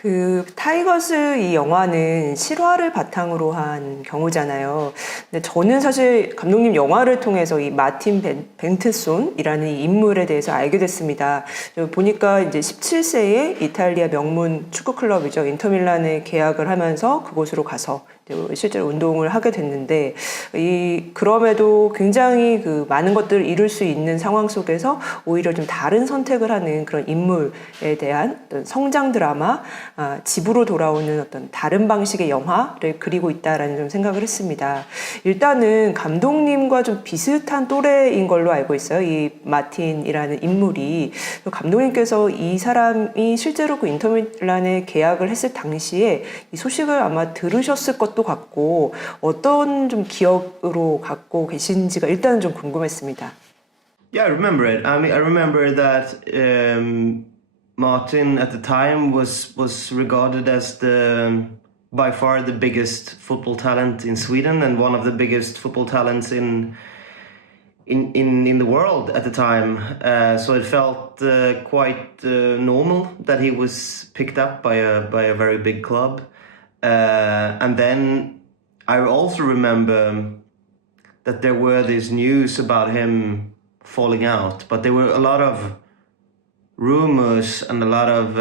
그 타이거스 이 영화는 실화를 바탕으로 한 경우잖아요. 근데 저는 사실 감독님 영화를 통해서 이 마틴 벤트손이라는 이 인물에 대해서 알게 됐습니다. 보니까 이제 17세에 이탈리아 명문 축구 클럽이죠. 인터밀란에 계약을 하면서 그곳으로 가서 실제로 운동을 하게 됐는데 그럼에도 굉장히 그 많은 것들을 이룰 수 있는 상황 속에서 오히려 좀 다른 선택을 하는 그런 인물에 대한 어떤 성장 드라마, 집으로 돌아오는 어떤 다른 방식의 영화를 그리고 있다라는 좀 생각을 했습니다. 일단은 감독님과 좀 비슷한 또래인 걸로 알고 있어요. 이 마틴이라는 인물이. 감독님께서 이 사람이 실제로 그 인터밀란에 계약을 했을 당시에 이 소식을 아마 들으셨을 것도 같고 어떤 좀 기억으로 갖고 계신지가 일단은 좀 궁금했습니다. Yeah, I remember it. I mean, I remember that Martin at the time was regarded as the by far the biggest football talent in Sweden and one of the biggest football talents in the world at the time. So it felt quite normal that he was picked up by a very big club. And then I also remember that there were these news about him falling out, but there were a lot of rumors and a lot of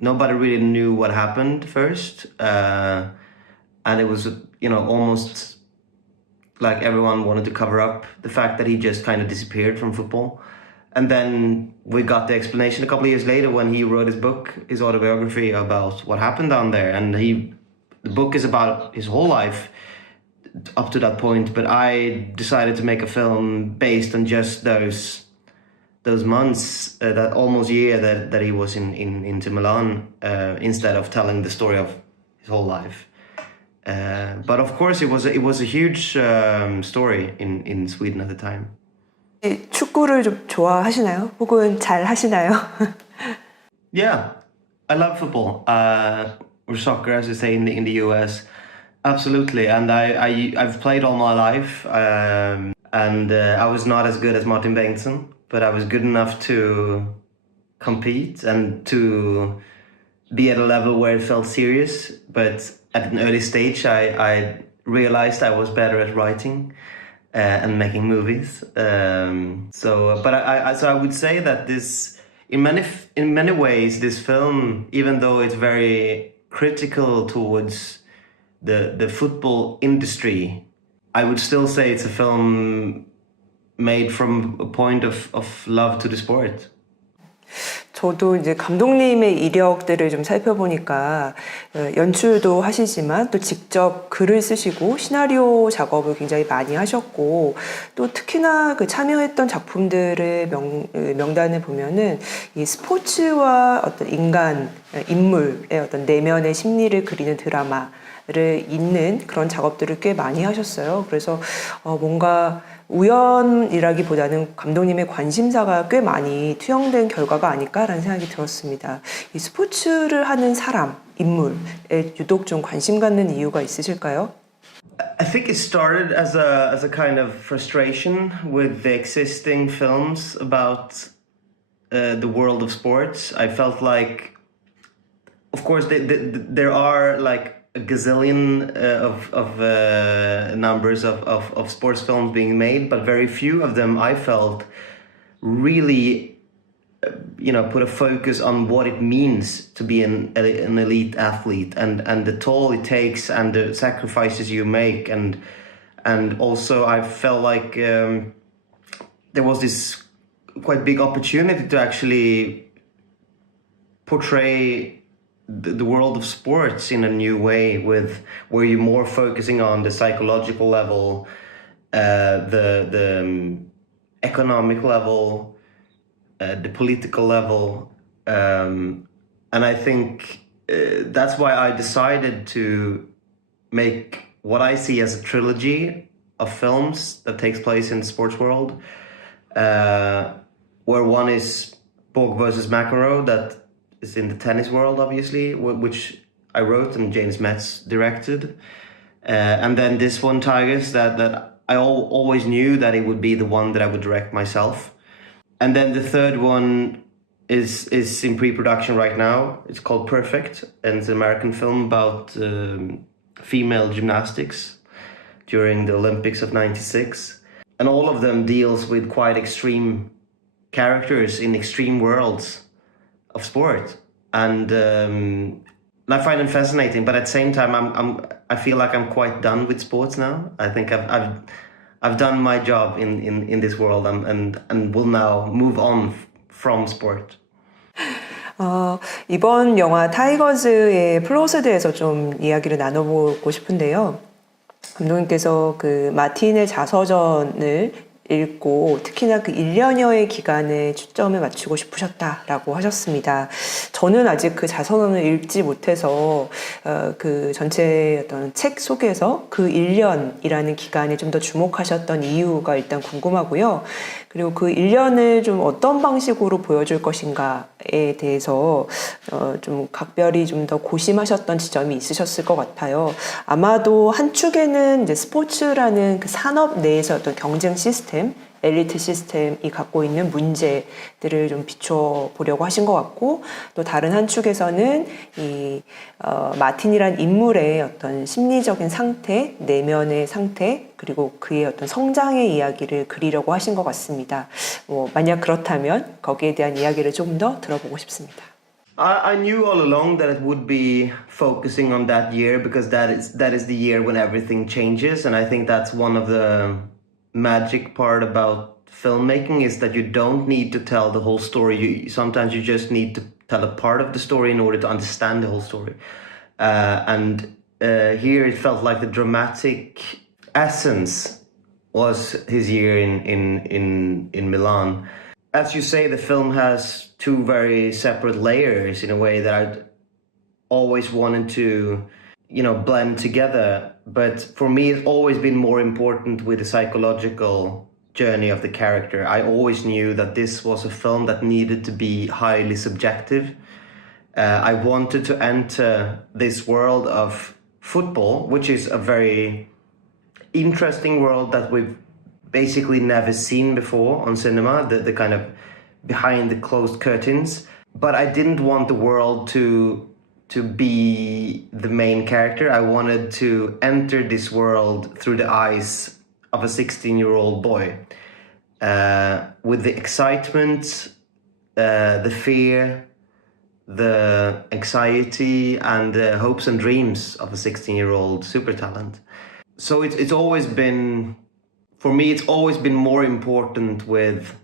nobody really knew what happened first, and it was almost like everyone wanted to cover up the fact that he just kind of disappeared from football. And then we got the explanation a couple of years later when he wrote his book, his autobiography about what happened down there, and the book is about his whole life up to that point, but I decided to make a film based on just those months, that almost year that he was into Milan, instead of telling the story of his whole life. But of course, it was a huge story in Sweden at the time. 축구를 좀 좋아하시나요? 혹은 잘 하시나요? Yeah, I love football, or soccer, as you say in the US. Absolutely, and I've played all my life, and I was not as good as Martin Bengtsson, but I was good enough to compete and to be at a level where it felt serious. But at an early stage, I realized I was better at writing and making movies. So I would say that this, in many ways, this film, even though it's very critical towards the football industry, I would still say it's a film made from a point of love to the sport. 저도 이제 감독님의 이력들을 좀 살펴보니까 연출도 하시지만 또 직접 글을 쓰시고 시나리오 작업을 굉장히 많이 하셨고 또 특히나 그 참여했던 작품들의 명단을 보면은 이 스포츠와 어떤 인물의 어떤 내면의 심리를 그리는 드라마를 잇는 그런 작업들을 꽤 많이 하셨어요. 그래서 뭔가 우연이라기보다는 감독님의 관심사가 꽤 많이 투영된 결과가 아닐까라는 생각이 들었습니다. 이 스포츠를 하는 사람, 인물에 유독 좀 관심 갖는 이유가 있으실까요? I think it started as a kind of frustration with the existing films about the world of sports. I felt like, of course, there are like a gazillion of numbers of sports films being made, but very few of them I felt really put a focus on what it means to be an elite athlete and the toll it takes and the sacrifices you make, and also I felt like there was this quite big opportunity to actually portray the world of sports in a new way, where you're more focusing on the psychological level, the economic level, the political level, and I think that's why I decided to make what I see as a trilogy of films that takes place in the sports world, where one is Borg versus McEnroe, that is in the tennis world, obviously, which I wrote and James Metz directed. And then this one, Tigers, that I always knew that it would be the one that I would direct myself. And then the third one is in pre-production right now. It's called Perfect, and it's an American film about female gymnastics during the Olympics of '96. And all of them deals with quite extreme characters in extreme worlds of sport. And I find it fascinating, but at the same time, I feel like I'm quite done with sports now. I think I've done my job in this world, and will now move on from sport. 이번 영화 타이거즈의 플롯에 대해서 좀 이야기를 나눠보고 싶은데요. 감독님께서 그 마틴의 자서전을 읽고 특히나 그 1년여의 기간에 초점을 맞추고 싶으셨다라고 하셨습니다. 저는 아직 그 자서전을 읽지 못해서 그 전체 어떤 책 속에서 그 1년이라는 기간에 좀 더 주목하셨던 이유가 일단 궁금하고요. 그리고 그 1년을 좀 어떤 방식으로 보여줄 것인가에 대해서 좀 각별히 좀 더 고심하셨던 지점이 있으셨을 것 같아요. 아마도 한 축에는 이제 스포츠라는 그 산업 내에서 어떤 경쟁 시스템, 엘리트 시스템이 갖고 있는 문제들을 좀 비춰보려고 하신 것 같고, 또 다른 한 축에서는 이 마틴이란 인물의 어떤 심리적인 상태, 내면의 상태, 그리고 그의 어떤 성장의 이야기를 그리려고 하신 것 같습니다. 만약 그렇다면 거기에 대한 이야기를 좀 더 들어보고 싶습니다. I knew all along that it would be focusing on that year, because that is the year when everything changes, and I think that's one of the magic part about filmmaking, is that you don't need to tell the whole story. Sometimes you just need to tell a part of the story in order to understand the whole story. And here it felt like the dramatic essence was his year in Milan. As you say, the film has two very separate layers in a way that I'd always wanted to, blend together. But for me, it's always been more important with the psychological journey of the character. I always knew that this was a film that needed to be highly subjective. I wanted to enter this world of football, which is a very interesting world that we've basically never seen before on cinema, the kind of behind the closed curtains. But I didn't want the world to be the main character. I wanted to enter this world through the eyes of a 16-year-old boy, with the excitement, the fear, the anxiety, and the hopes and dreams of a 16-year-old super talent. So it's always been, for me, it's always been more important with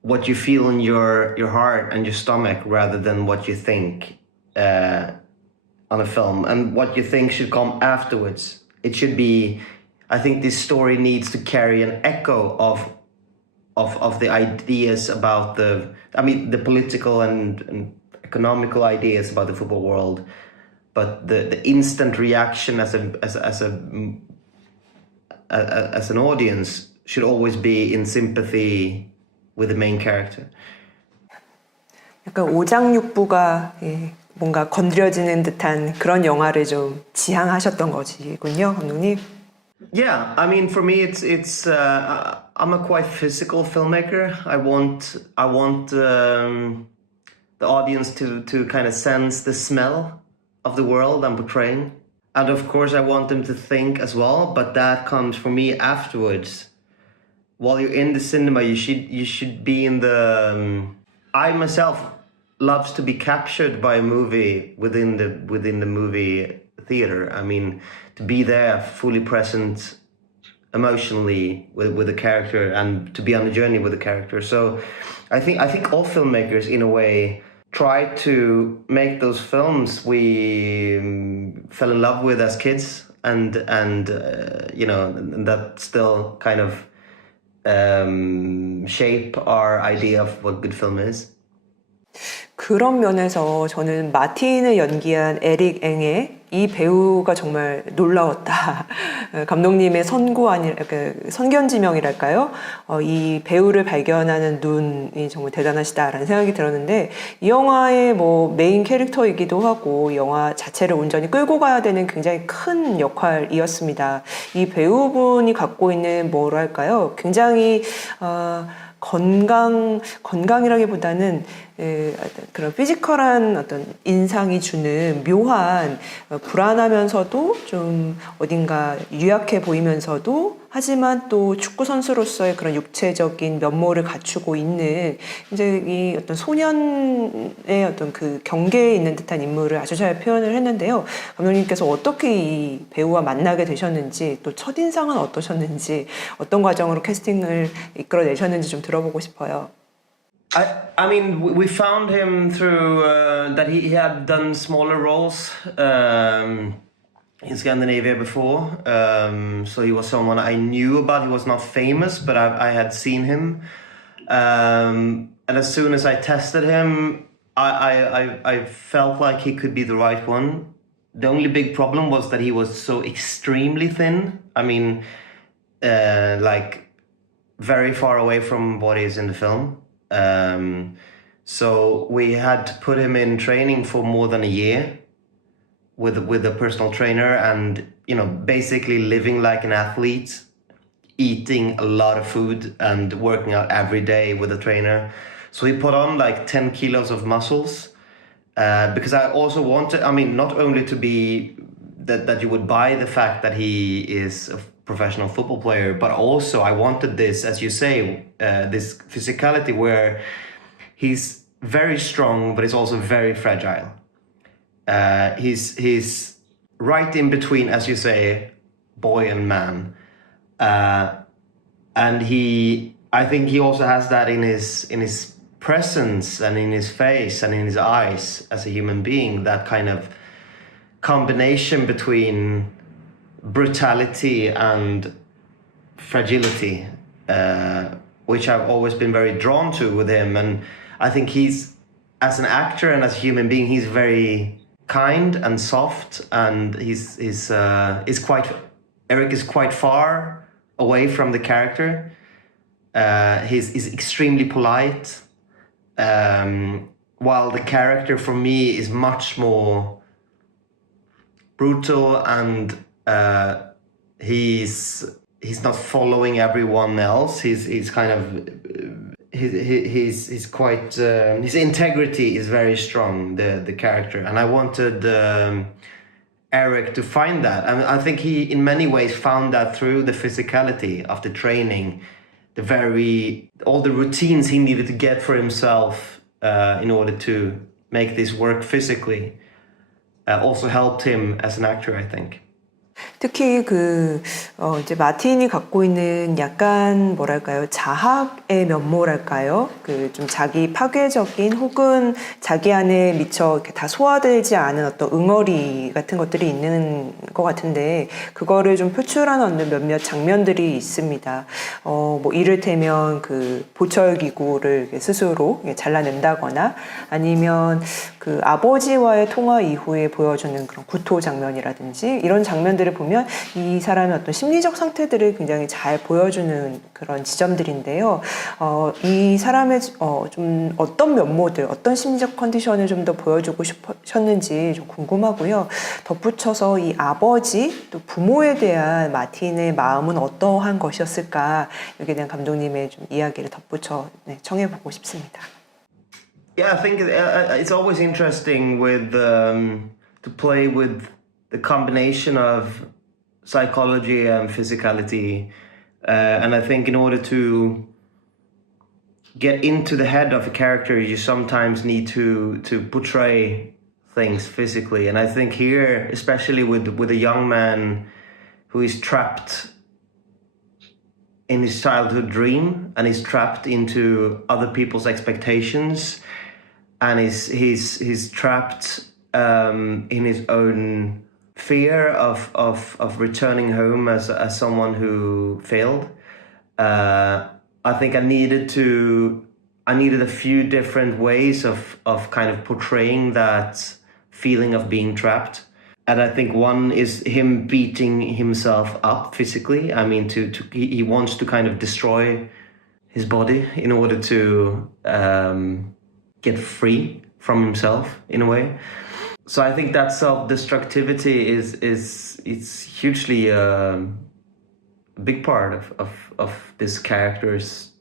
what you feel in your heart and your stomach rather than what you think on a film, and what you think should come afterwards. It should be, I think this story needs to carry an echo of the ideas about the political and economical ideas about the football world, but the instant reaction as an audience should always be in sympathy with the main character. 약간 오장육부가 뭔가 건드려지는 듯한 그런 영화를 좀 지향하셨던 거지군요, 감독님. Yeah, I mean, for me, it's I'm a quite physical filmmaker. I want the audience to kind of sense the smell of the world I'm portraying, and of course, I want them to think as well. But that comes for me afterwards. While you're in the cinema, you should be in the. I myself loves to be captured by a movie within the movie theater. I mean, to be there, fully present, emotionally with the character, and to be on a journey with the character. So, I think all filmmakers, in a way, try to make those films we fell in love with as kids, and that still kind of shape our idea of what good film is. 그런 면에서 저는 마틴을 연기한 에릭 앵의 이 배우가 정말 놀라웠다. 감독님의 선견지명이랄까요? 이 배우를 발견하는 눈이 정말 대단하시다라는 생각이 들었는데, 이 영화의 메인 캐릭터이기도 하고 영화 자체를 온전히 끌고 가야 되는 굉장히 큰 역할이었습니다. 이 배우분이 갖고 있는 뭐랄까요? 굉장히 건강이라기보다는 그런 피지컬한 어떤 인상이 주는 묘한 불안하면서도 좀 어딘가 유약해 보이면서도 하지만 또 축구 선수로서의 그런 육체적인 면모를 갖추고 있는 이제 이 어떤 소년의 어떤 그 경계에 있는 듯한 인물을 아주 잘 표현을 했는데요. 감독님께서 어떻게 이 배우와 만나게 되셨는지 또 첫인상은 어떠셨는지 어떤 과정으로 캐스팅을 이끌어내셨는지 좀 들어보고 싶어요. I mean, we found him through that he had done smaller roles in Scandinavia before. So he was someone I knew about. He was not famous, but I had seen him. And as soon as I tested him, I felt like he could be the right one. The only big problem was that he was so extremely thin. I mean, like very far away from what is in the film. So we had to put him in training for more than a year with a personal trainer, and basically living like an athlete, eating a lot of food and working out every day with a trainer. So he put on like 10 kilos of muscles, because I also wanted, I mean, not only to be that you would buy the fact that he is a professional football player, but also I wanted this, as you say, this physicality where he's very strong, but he's also very fragile. He's right in between, as you say, boy and man, and I think he also has that in his presence and in his face and in his eyes as a human being. That kind of combination between brutality and fragility, which I've always been very drawn to with him. And I think he's, as an actor and as a human being, he's very kind and soft, and Eric is quite far away from the character. He's extremely polite, while the character for me is much more brutal, and he's not following everyone else. He's kind of he's quite his integrity is very strong, the character, and I wanted Eric to find that. I think he in many ways found that through the physicality of the training, all the routines he needed to get for himself in order to make this work physically also helped him as an actor, I think. 특히 이제 마틴이 갖고 있는 약간 뭐랄까요, 자학의 면모랄까요? 좀 자기 파괴적인 혹은 자기 안에 미처 이렇게 다 소화되지 않은 어떤 응어리 같은 것들이 있는 것 같은데, 그거를 좀 표출하는 몇몇 장면들이 있습니다. 뭐 이를테면 보철기구를 스스로 잘라낸다거나, 아니면 아버지와의 통화 이후에 보여주는 그런 구토 장면이라든지, 이런 장면들을 보면 이 사람의 어떤 심리적 상태들을 굉장히 잘 보여주는 그런 지점들인데요. 이 사람의 좀 어떤 면모들, 어떤 심리적 컨디션을 좀 더 보여주고 싶으셨는지 좀 궁금하고요. 덧붙여서 이 아버지, 또 부모에 대한 마틴의 마음은 어떠한 것이었을까, 여기에 대한 감독님의 좀 이야기를 덧붙여 청해보고 싶습니다. Yeah, I think it's always interesting to play with the combination of psychology and physicality, and I think in order to get into the head of a character, you sometimes need to portray things physically. And I think here, especially with a young man who is trapped in his childhood dream and is trapped into other people's expectations, and he's trapped in his own fear of returning home as someone who failed. I think I needed a few different ways of kind of portraying that feeling of being trapped. And I think one is him beating himself up physically. I mean, he wants to kind of destroy his body in order to get free from himself in a way. So I think that self-destructivity is hugely a big part of this character's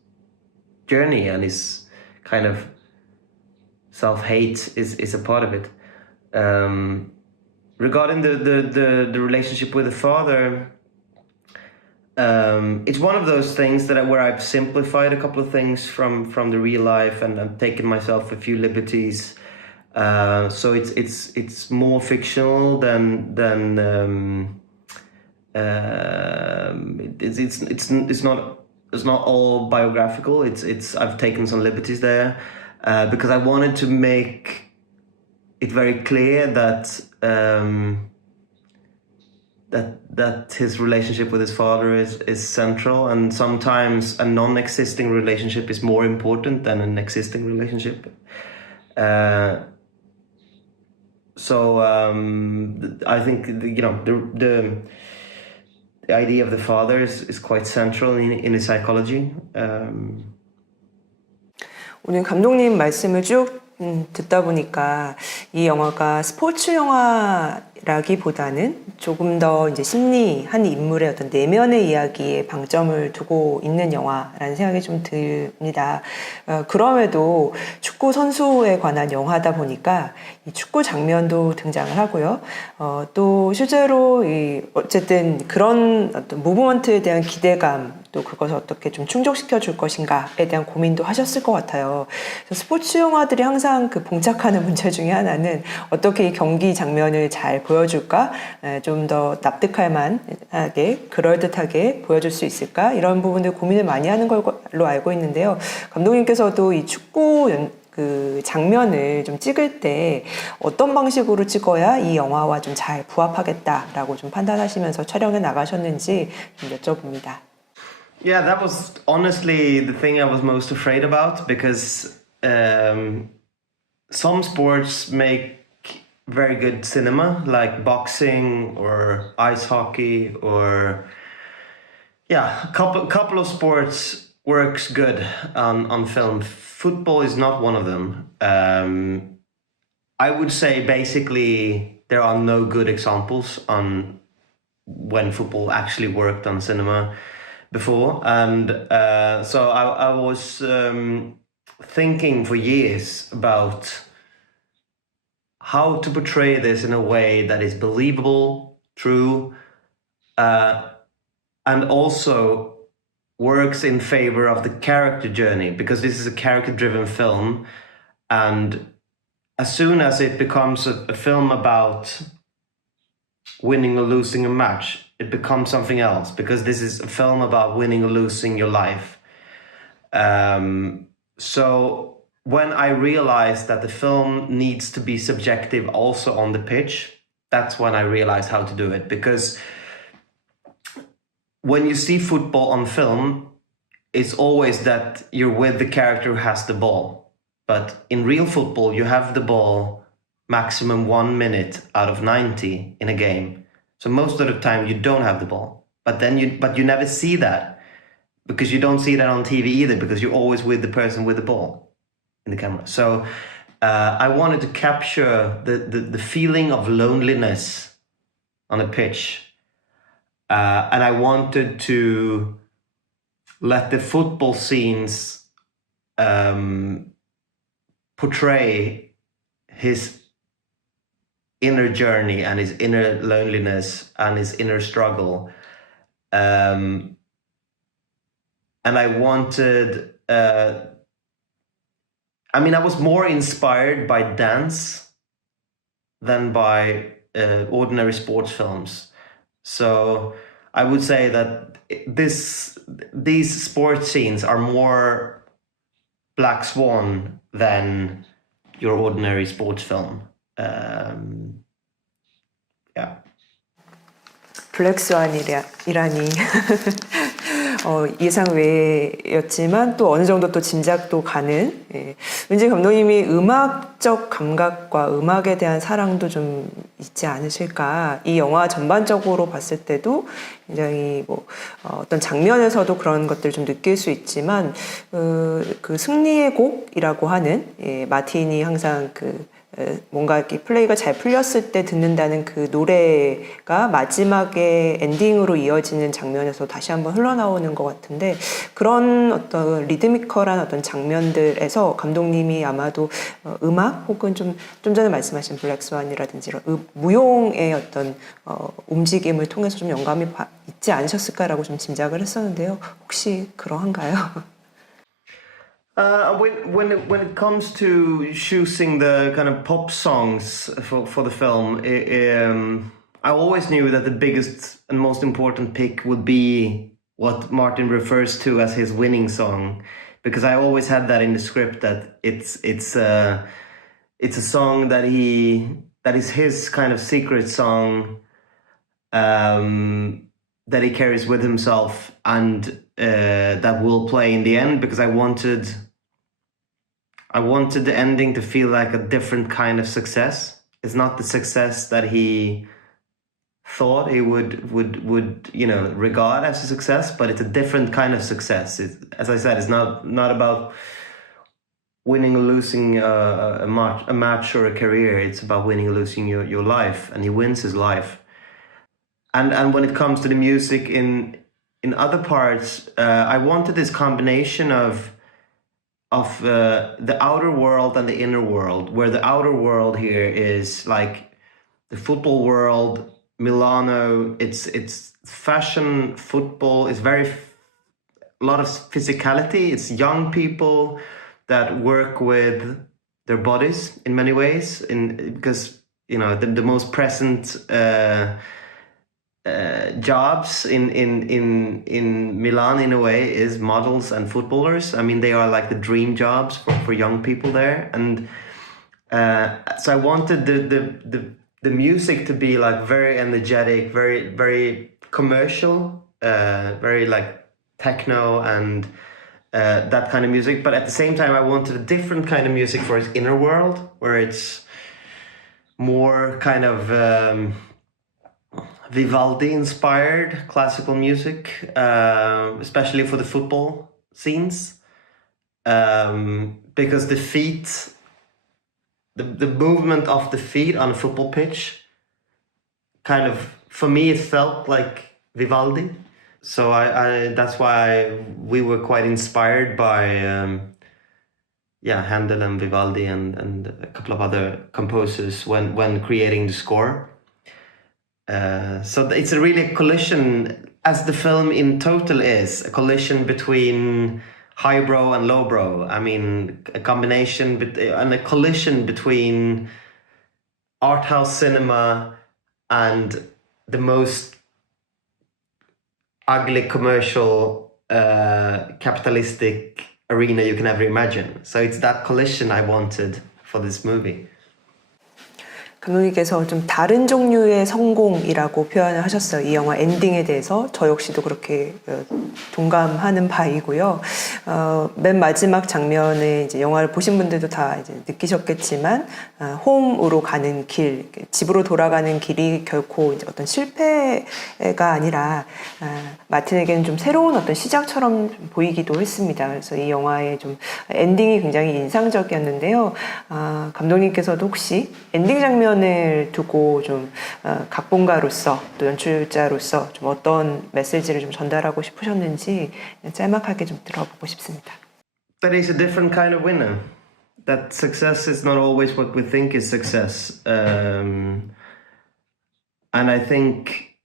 journey, and his kind of self-hate is a part of it. Regarding the relationship with the father, it's one of those things where I've simplified a couple of things from the real life, and I've taken myself a few liberties. So it's more fictional than it's not all biographical. I've taken some liberties there because I wanted to make it very clear that that his relationship with his father is central, and sometimes a non-existing relationship is more important than an existing relationship. So I think the idea of the father is quite central in his psychology. 오늘 감독님 말씀을 쭉 듣다 보니까 이 영화가 스포츠 영화라기보다는 조금 더 이제 심리한 인물의 어떤 내면의 이야기에 방점을 두고 있는 영화라는 생각이 좀 듭니다. 그럼에도 축구 선수에 관한 영화다 보니까 이 축구 장면도 등장을 하고요. 또 실제로 어쨌든 그런 어떤 무브먼트에 대한 기대감, 또 그것을 어떻게 좀 충족시켜 줄 것인가에 대한 고민도 하셨을 것 같아요. 그래서 스포츠 영화들이 항상 그 봉착하는 문제 중에 하나는 어떻게 이 경기 장면을 잘 보여줄까, 좀 더 납득할 만하게 그럴듯하게 보여줄 수 있을까, 이런 부분들 고민을 많이 하는 걸로 알고 있는데요. 감독님께서도 이 축구 그 장면을 좀 찍을 때 어떤 방식으로 찍어야 이 영화와 좀 잘 부합하겠다라고 좀 판단하시면서 촬영에 나가셨는지 좀 여쭤봅니다. Yeah, that was honestly the thing I was most afraid about, because some sports make very good cinema, like boxing or ice hockey, or a couple of sports works good on film. Football is not one of them. I would say basically there are no good examples on when football actually worked on cinema before, and so I was thinking for years about how to portray this in a way that is believable, true, and also works in favor of the character journey, because this is a character-driven film, and as soon as it becomes a film about winning or losing a match, it becomes something else, because this is a film about winning or losing your life. So when I realized that the film needs to be subjective also on the pitch, that's when I realized how to do it. Because when you see football on film, it's always that you're with the character who has the ball. But in real football, you have the ball maximum 1 minute out of 90 in a game. So most of the time you don't have the ball. But you never see that, because you don't see that on TV either, because you're always with the person with the ball in the camera. So I wanted to capture the feeling of loneliness on a pitch. And I wanted to let the football scenes portray his inner journey and his inner loneliness and his inner struggle. And I wanted... I was more inspired by dance than by ordinary sports films. So I would say that these sports scenes are more Black Swan than your ordinary sports film. 블랙스완이라니 예상 외였지만 또 어느 정도 또 짐작도 가는, 왠지 감독님이 음악적 감각과 음악에 대한 사랑도 좀 있지 않으실까. 이 영화 전반적으로 봤을 때도 굉장히 어떤 장면에서도 그런 것들을 좀 느낄 수 있지만 그 승리의 곡이라고 하는, 마틴이 항상 뭔가 이렇게 플레이가 잘 풀렸을 때 듣는다는 그 노래가 마지막에 엔딩으로 이어지는 장면에서 다시 한번 흘러나오는 것 같은데 그런 어떤 리드미컬한 어떤 장면들에서 감독님이 아마도 음악 혹은 좀 전에 말씀하신 블랙스완이라든지 이런 무용의 어떤 움직임을 통해서 좀 영감이 있지 않으셨을까라고 좀 짐작을 했었는데요. 혹시 그러한가요? When it comes to choosing the kind of pop songs for the film, I always knew that the biggest and most important pick would be what Martin refers to as his winning song, because I always had that in the script that it's a song that is his kind of secret song that he carries with himself and that will play in the end, because I wanted the ending to feel like a different kind of success. It's not the success that he thought he would regard as a success, but it's a different kind of success. As I said, it's not about winning or losing a match or a career. It's about winning or losing your life, and he wins his life. And when it comes to the music in other parts, I wanted this combination of the outer world and the inner world, where the outer world here is like the football world, Milano. It's fashion, football. It's a lot of physicality. It's young people that work with their bodies in many ways, because the most present jobs in Milan in a way is models and footballers. I mean, they are like the dream jobs for young people there, and so I wanted the music to be like very energetic, very very commercial, very like techno and that kind of music. But at the same time, I wanted a different kind of music for his inner world, where it's more kind of Vivaldi-inspired classical music, especially for the football scenes, because the movement of the feet on a football pitch, kind of, for me, it felt like Vivaldi. So I that's why we were quite inspired by Handel and Vivaldi and a couple of other composers when creating the score. So it's a really collision, as the film in total is, a collision between highbrow and lowbrow. I mean, a combination and a collision between art house cinema and the most ugly commercial capitalistic arena you can ever imagine. So it's that collision I wanted for this movie. 감독님께서 좀 다른 종류의 성공이라고 표현을 하셨어요. 이 영화 엔딩에 대해서 저 역시도 그렇게 동감하는 바이고요. 맨 마지막 장면에 이제 영화를 보신 분들도 다 이제 느끼셨겠지만 홈으로 가는 길, 집으로 돌아가는 길이 결코 이제 어떤 실패가 아니라 마틴에게는 좀 새로운 어떤 시작처럼 보이기도 했습니다. 그래서 이 영화의 좀 엔딩이 굉장히 인상적이었는데요. 감독님께서도 혹시 엔딩 장면을 두고 좀 각본가로서 또 연출자로서 좀 어떤 메시지를 좀 전달하고 싶으셨는지 짤막하게 좀 들어보고 싶습니다. That he's a different kind of winner. That success is not always what we think is success. And I think,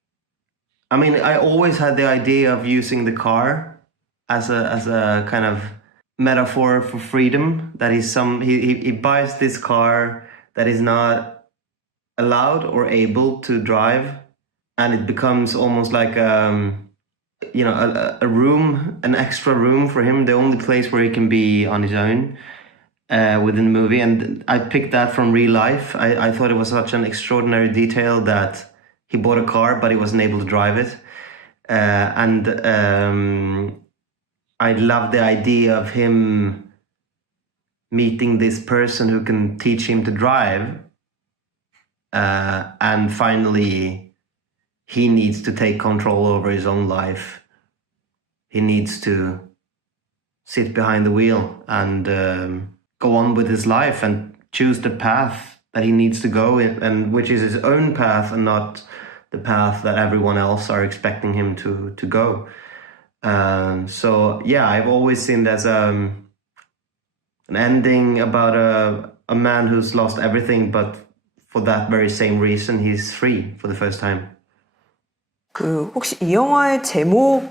I mean, I always had the idea of using the car as a kind of metaphor for freedom. That he buys this car that is not allowed or able to drive, and it becomes almost like a room, an extra room for him, the only place where he can be on his own within the movie. And I picked that from real life. I thought it was such an extraordinary detail that he bought a car but he wasn't able to drive it, and I love the idea of him meeting this person who can teach him to drive. And finally, he needs to take control over his own life. He needs to sit behind the wheel and go on with his life and choose the path that he needs to go in, and which is his own path and not the path that everyone else are expecting him to go. So yeah, I've always seen it as an ending about a man who's lost everything, but for that very same reason, he's free for the first time. 혹시 이 영화의 제목은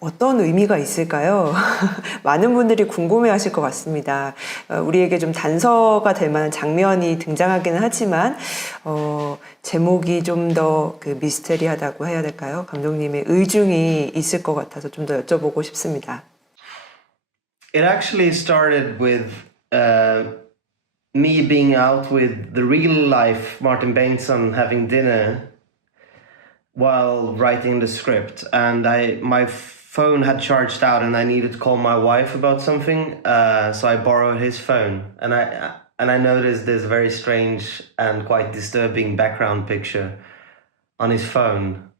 어떤 의미가 있을까요? 많은 분들이 궁금해하실 것 같습니다. 우리에게 좀 단서가 될 만한 장면이 등장하기는 하지만 제목이 좀 더 그 미스테리하다고 해야 될까요? 감독님의 의중이 있을 것 같아서 좀 더 여쭤보고 싶습니다. It actually started with me being out with the real life Martin Bengtsson having dinner while writing the script, and my phone had charged out and I needed to call my wife about something, so I borrowed his phone, and I noticed this very strange and quite disturbing background picture on his phone,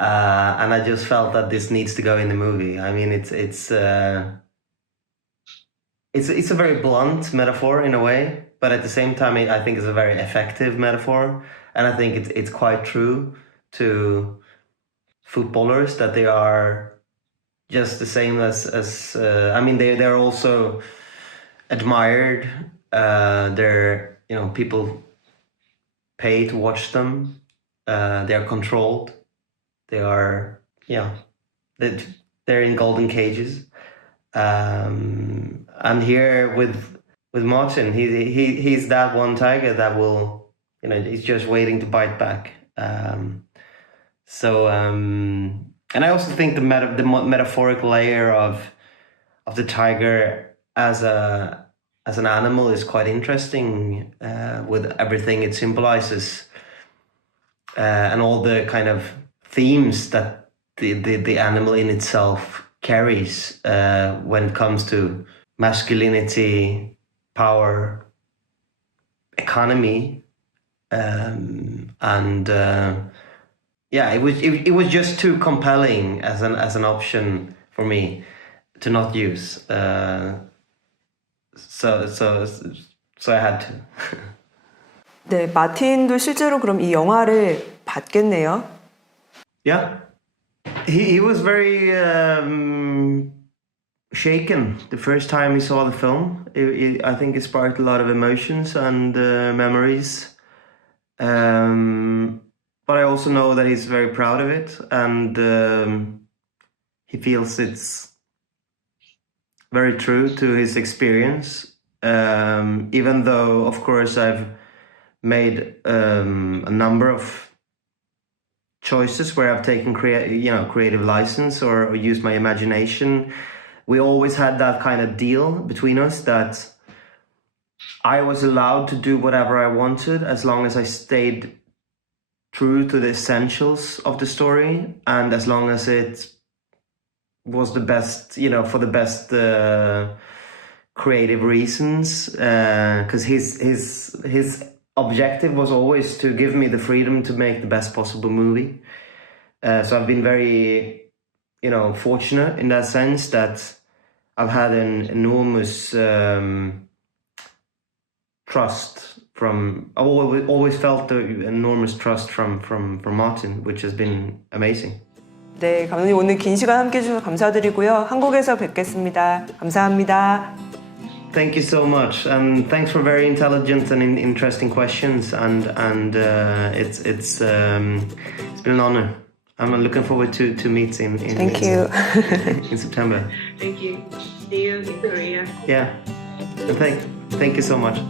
and I just felt that this needs to go in the movie. I mean, it's a very blunt metaphor in a way, but at the same time, I think it's a very effective metaphor, and I think it's quite true to footballers, that they are just the same as I mean, they're also admired. They're, you know, people pay to watch them. They are controlled. They are, you know, they're in golden cages. And here with Martin, he's that one tiger that will, you know, he's just waiting to bite back. And I also think the metaphoric layer of the tiger as an animal is quite interesting, with everything it symbolizes, and all the kind of themes that the animal in itself carries, when it comes to masculinity, power, economy, yeah, it was just too compelling as an option for me to not use. So I had to. 네, 마틴도 실제로 그럼 이 영화를 봤겠네요. Yeah, he was very shaken the first time he saw the film. I think it sparked a lot of emotions and memories. But I also know that he's very proud of it, and he feels it's very true to his experience. Even though, of course, I've made a number of choices where I've taken creative license or used my imagination. We always had that kind of deal between us that I was allowed to do whatever I wanted as long as I stayed true to the essentials of the story, and as long as it was the best, you know, for the best creative reasons, because his objective was always to give me the freedom to make the best possible movie. So I've been very, you know, fortunate in that sense that I've had an enormous trust from. I've always felt the enormous trust from Martin, which has been amazing. 네, 감독님 오늘 긴 시간 함께 해주셔서 감사드리고요. 한국에서 뵙겠습니다. 감사합니다. Thank you so much, and thanks for very intelligent and interesting questions. And it's been an honor. I'm looking forward to meet in Thank you. in September. Thank you. See you in Korea. Yeah, and thank you so much.